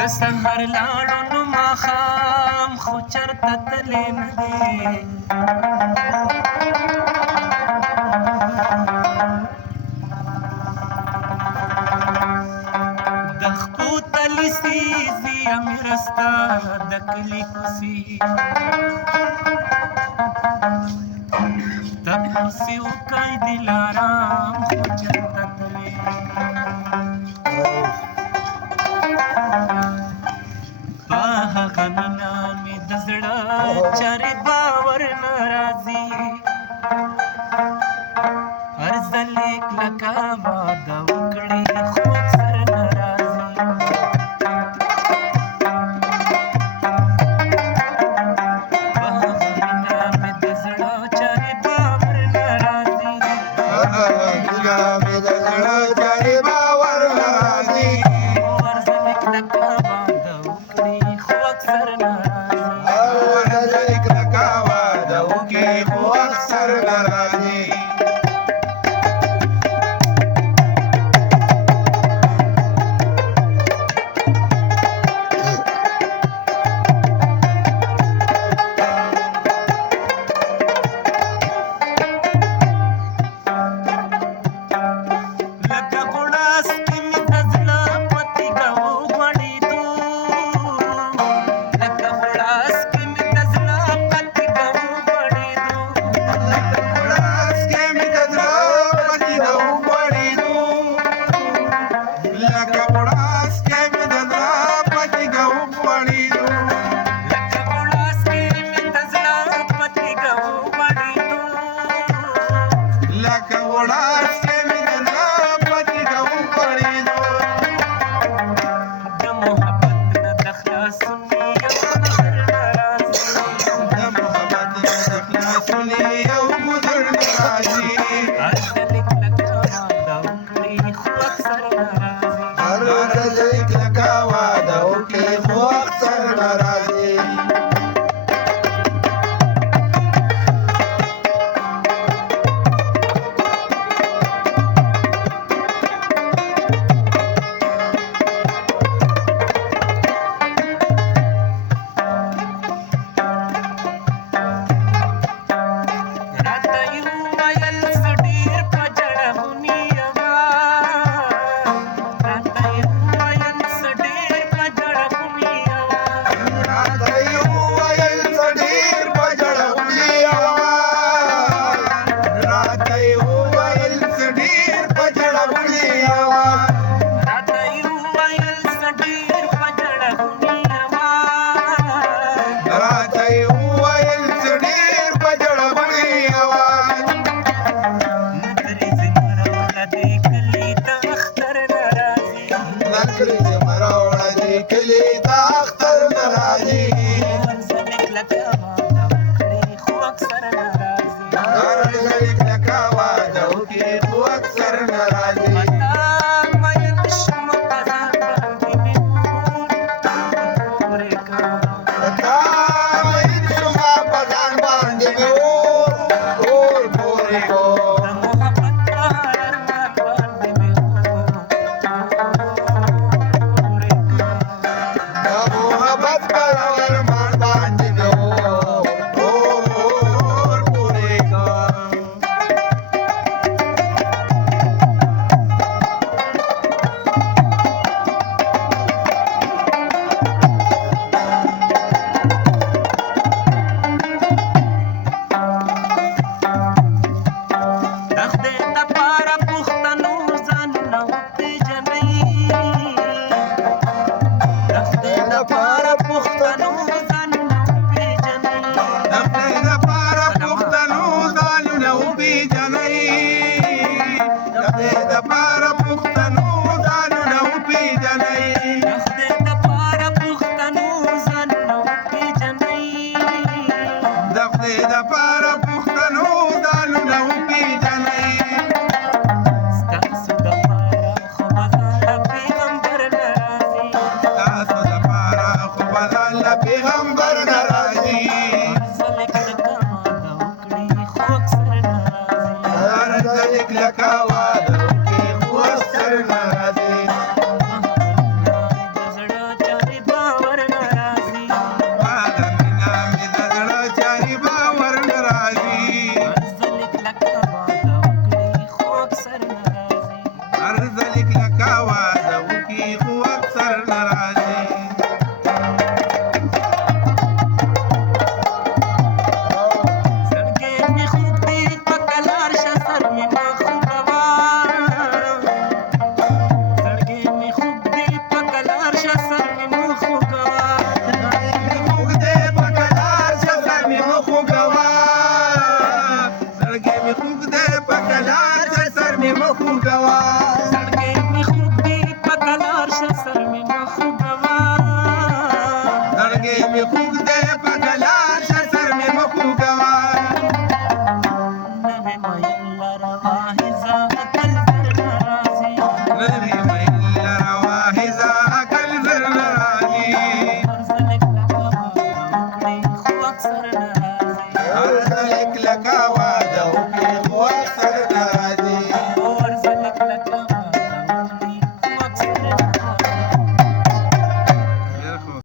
که سهار لاړو نو ماښام خو چرته تللی نه دی د خپو تلي سیزي امیر ستا د کلي کوڅې تپوسې وکړئ دلارام خو چرته تللی په هغه مینه مې د زړه چارې باور نه راځي هر ځل یې کلکه واده وکړي خو اکثر نه راځي په هغه مینه مې د زړه چارې باور نه راځي هر ځل یې کلکه واده وکړي خو اکثر نه راځي Crazy.